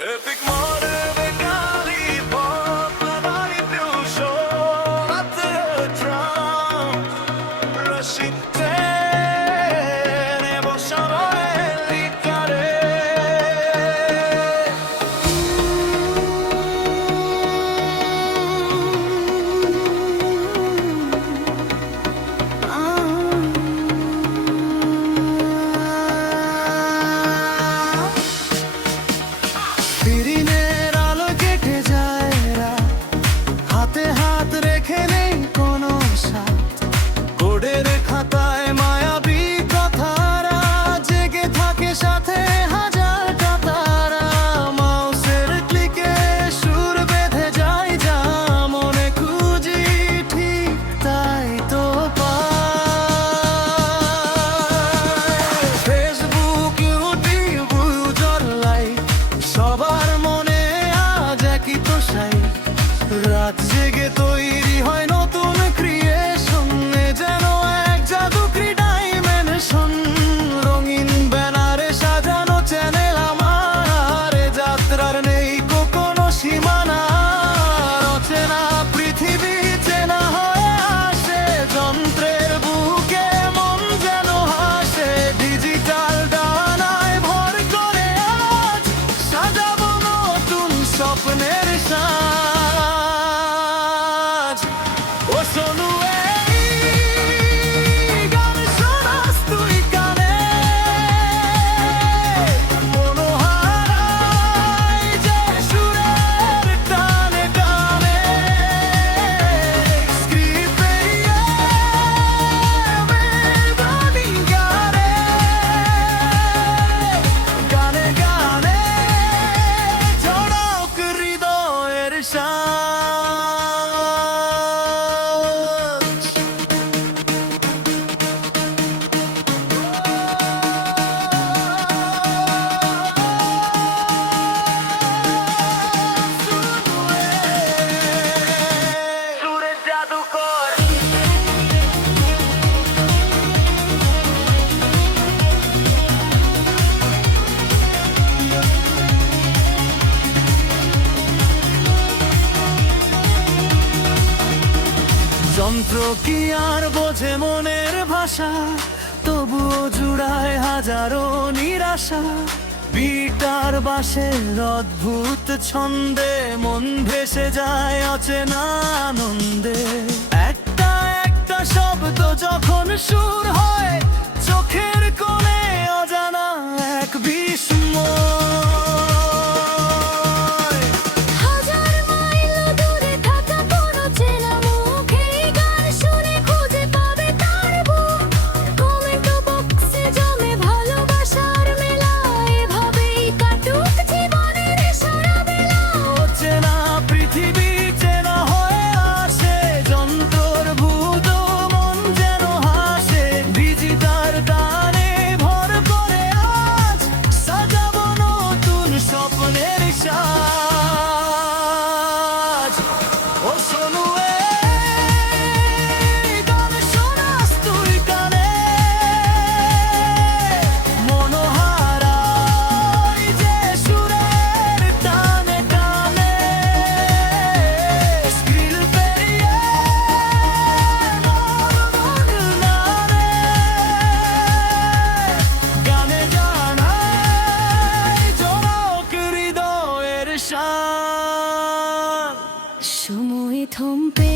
Epic mare gali pop lavani più show at the drum rushing te ne possano elicare দিনের আলো কেটে যায় রাত, হাতে হাত রেখে নেই কোনো সাথ। কোডের খাতায় মায়াবী কথারা জেগে থাকে সাথে হাজারটা তারা। মাউসের ক্লিকে সুর বেঁধে যায় যা মনে খুঁজি ঠিক তাই তো পাই। ফেসবুক ইউটিউব উজ্জ্বল লাইট, সবার মনে আজ একই তো সাই। রাত জেগে তৈরি হয় নতুন ক্রিয়েশন, যেন এক জাদুকরি ডাইমেনশন। রঙিন ব্যানারে সাজানো চ্যানেল আমার, যাত্রার নেই কোনো সীমানা। অচেনা পৃথিবী চেনা হয়ে আসে, যন্ত্রের বুকে মন যেন হাসে। ডিজিটাল ডানায় ভর করে আজ সাজাবো নতুন স্বপ্নের সাজ। ও সোনু এই গান শোনাস তুই কানে, মনোহারাই যে সুরের টানে টানে। স্ক্রিপ্ট পেরিয়ে মেলোডি গানে, গানে গানে ঝড়ক হৃদয়ের সাজ। সুরের জাদুকর যন্ত্র কি আর বোঝে মনের ভাষা, তবুও জুড়ায় হাজারো নিরাশা। বিটার বাঁশের অদ্ভুত ছন্দে মন ভেসে যায় অচেনা আনন্দে। একটা একটা শব্দ যখন সুর হয়, চোখের কোণে অজানা এক বিস্ময়। হাজার মাইল দূরে থাকা কোনো চেনা মুখ এই গান শুনে খুঁজে পাবে তার বুক। কমেন্ট বক্সে জমে ভালোবাসার মেলা, এভাবেই কাটুক জীবনের সারা বেলা। অচেনা পৃথিবী চেনা হয়ে আসে, যন্ত্রর ভূত মন যেন হাসে। ডিজিটাল দানে ভর করে আজ সাজাবো নতুন স্বপ্নের সাজ। ও সোনু এই গান শোনাস তুই কানে, মনোহারাই যে সুরের টানে টানে। স্ক্রিন পেরিয়ে মন নাড়ে, গানে জানাই ঝড়ক হৃদয়ের শান। সময় থমপে